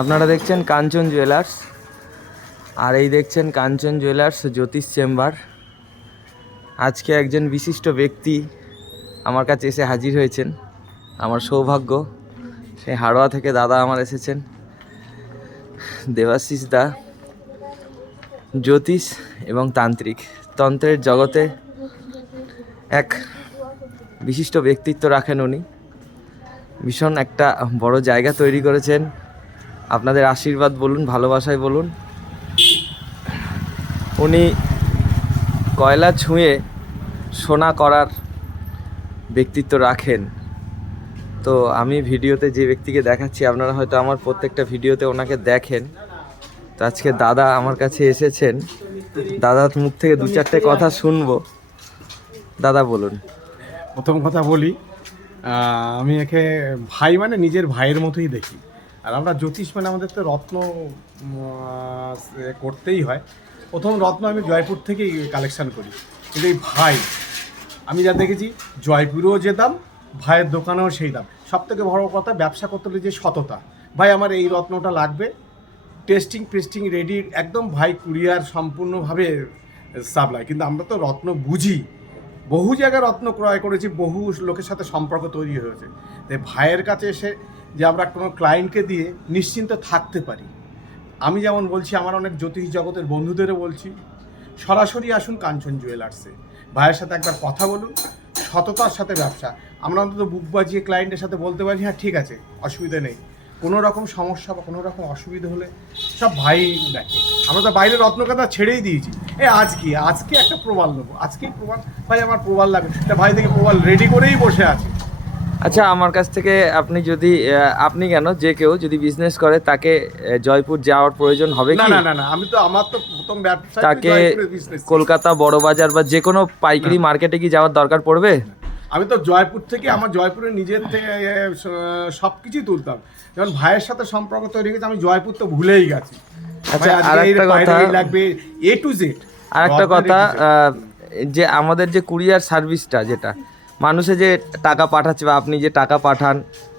আপনারা দেখছেন কাঞ্চন জুয়েলার্স, আর এই দেখছেন কাঞ্চন জুয়েলার্স জ্যোতিষ চেম্বার। আজকে একজন বিশিষ্ট ব্যক্তি আমার কাছে এসে হাজির হয়েছেন। আমার সৌভাগ্য, সেই হাড়োয়া থেকে দাদা আমার এসেছেন। দেবাশিস দা জ্যোতিষ এবং তান্ত্রিক, তন্ত্রের জগতে এক বিশিষ্ট ব্যক্তিত্ব রাখেন উনি। ভীষণ একটা বড় জায়গা তৈরি করেছেন। আপনাদের আশীর্বাদ বলুন, ভালোবাসায় বলুন। উনি কয়লা ছুঁয়ে সোনা করার ব্যক্তিত্ব রাখেন। তো আমি ভিডিওতে যে ব্যক্তিকে দেখাচ্ছি, আপনারা হয়তো আমার প্রত্যেকটা ভিডিওতে ওনাকে দেখেন। তো আজকে দাদা আমার কাছে এসেছেন, দাদার মুখ থেকে দু চারটে কথা শুনবো। দাদা বলুন। প্রথম কথা বলি, আমি একে ভাই মানে নিজের ভাইয়ের মতোই দেখি। আর আমরা জ্যোতিষ মানে আমাদের তো রত্ন করতেই হয়। প্রথম রত্ন আমি জয়পুর থেকেই কালেকশান করি। কিন্তু এই ভাই আমি যা দেখেছি, জয়পুরেও যে দাম, ভাইয়ের দোকানেও সেই দাম। সবথেকে বড় কথা, ব্যবসা করতে হলে যে সততা। ভাই আমার এই রত্নটা লাগবে, টেস্টিং রেডি একদম। ভাই কুরিয়ার সম্পূর্ণভাবে সাপ্লাই। কিন্তু আমরা তো রত্ন বুঝি, বহু জায়গায় রত্ন ক্রয় করেছি, বহু লোকের সাথে সম্পর্ক তৈরি হয়েছে। তাই ভাইয়ের কাছে এসে যে আমরা কোনো ক্লায়েন্টকে দিয়ে নিশ্চিন্ত থাকতে পারি। আমি যেমন বলছি, আমার অনেক জ্যোতিষ জগতের বন্ধুদেরও বলছি, সরাসরি আসুন কাঞ্চন জুয়েলার্সে, ভাইয়ের সাথে একবার কথা বলুন। সততার সাথে ব্যবসা। আমরা অন্তত বুক বাজিয়ে ক্লায়েন্টের সাথে বলতে পারি, হ্যাঁ ঠিক আছে, অসুবিধা নেই। কোনো রকম সমস্যা বা কোনো রকম অসুবিধা হলে সব ভাই দেখে। আমরা তো বাইরে রত্নকাতা ছেড়েই দিয়েছি। আজকে একটা প্রবাল নেবো, আজকেই প্রবাল, ভাই আমার প্রবাল লাগবে, ভাই থেকে প্রবাল রেডি করেই বসে আছে। আচ্ছা, আমার কাছ থেকে আপনি যদি আপনি কেন, যে কেউ যদি বিজনেস করে তাকে জয়পুর যাওয়ার প্রয়োজন হবে না কি? না না না, আমার তো প্রথম ব্যবসা, তাকে কলকাতা বড় বাজার বা যে কোনো পাইকারি মার্কেটে কি যাওয়ার দরকার পড়বে? আমি তো জয়পুর থেকে, আমার জয়পুরের নিজের থেকে সব কিছুই তুলতাম। যেমন ভাইয়ের সাথে সম্পর্ক তৈরি হয়েছে, আমি জয়পুর তো ভুলেই গেছি। আচ্ছা, আরেকটা কথা লাগবে এ টু জেড। আরেকটা কথা, যে আমাদের যে কুরিয়ার সার্ভিসটা, যেটা মানুষে যে টাকা পাঠাচ্ছে বা আপনি যে টাকা পাঠান,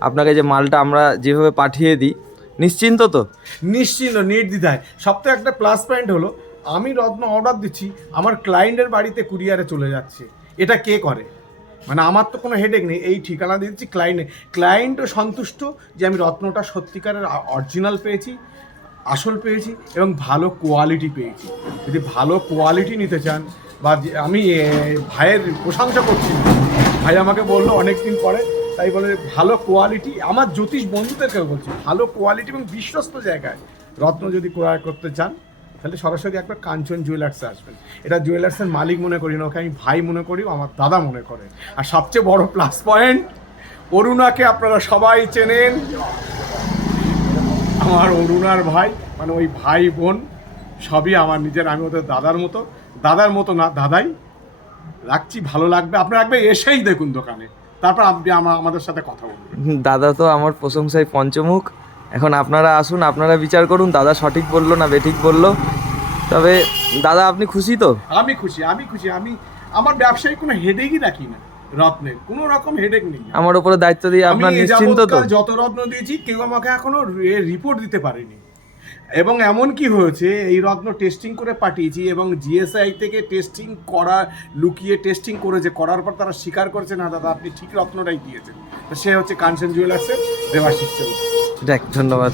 আপনাকে যে মালটা আমরা যেভাবে পাঠিয়ে দিই, নিশ্চিন্ত তো? নিশ্চিন্ত, নির্দ্বিধায়। সবথেকে একটা প্লাস পয়েন্ট হলো, আমি রত্ন অর্ডার দিচ্ছি, আমার ক্লায়েন্টের বাড়িতে কুরিয়ারে চলে যাচ্ছে। এটা কে করে? মানে আমার তো কোনো হেডেক নেই। এই ঠিকানা দিচ্ছি, ক্লায়েন্টও সন্তুষ্ট যে আমি রত্নটা সত্যিকারের অরিজিনাল পেয়েছি, আসল পেয়েছি এবং ভালো কোয়ালিটি পেয়েছি। যদি ভালো কোয়ালিটি নিতে চান, বা আমি ভাইয়ের প্রশংসা করছি, ভাই আমাকে বললো অনেক দিন পরে, তাই বলে ভালো কোয়ালিটি, আমার জ্যোতিষ বন্ধুদেরকেও বলছি, ভালো কোয়ালিটি এবং বিশ্বস্ত জায়গায় রত্ন যদি ক্রয় করতে চান, তাহলে সরাসরি একবার কাঞ্চন জুয়েলার্সে আসবেন। এটা জুয়েলার্সের মালিক মনে করি না, ওকে আমি ভাই মনে করি, আমার দাদা মনে করে। আর সবচেয়ে বড় প্লাস পয়েন্ট, অরুণাকে আপনারা সবাই চেনেন, আমার অরুণার ভাই, মানে ওই ভাই বোন সবই আমার নিজের। আমি ওদের দাদার মতো না, দাদাই রাখছি। ভালো লাগবে, আপনারা একবার এসেই দেখুন দোকানে, তারপর আপনি আমাদের সাথে কথা বলবেন। দাদা তো আমার প্রশংসায় পঞ্চমুখ। এখন আপনারা আসুন, আপনারা বিচার করুন দাদা সঠিক বললো না বেঠিক বললো। তবে দাদা, আপনি খুশি তো? আমি খুশি। আমি আমার ব্যবসায়ী কোনো হেডেকই রাখি না, রত্নের কোনো রকম হেডেক নেই। আমার উপরে দায়িত্ব দিয়ে আপনার নিশ্চিন্ত তো? যত রত্ন দিয়েছি, কেউ আমাকে এখনো রিপোর্ট দিতে পারেনি। এবং এমন কি হয়েছে, এই রত্ন টেস্টিং করে পাঠিয়েছি এবং জিএসআই থেকে টেস্টিং লুকিয়ে টেস্টিং করেছে, করার পর তারা স্বীকার করেছে, না দাদা আপনি ঠিক রত্নটাই দিয়েছেন। তো সে হচ্ছে কাঞ্চন জুয়েলার্সের দেবাশিস চৌধুরী। দেখ, ধন্যবাদ।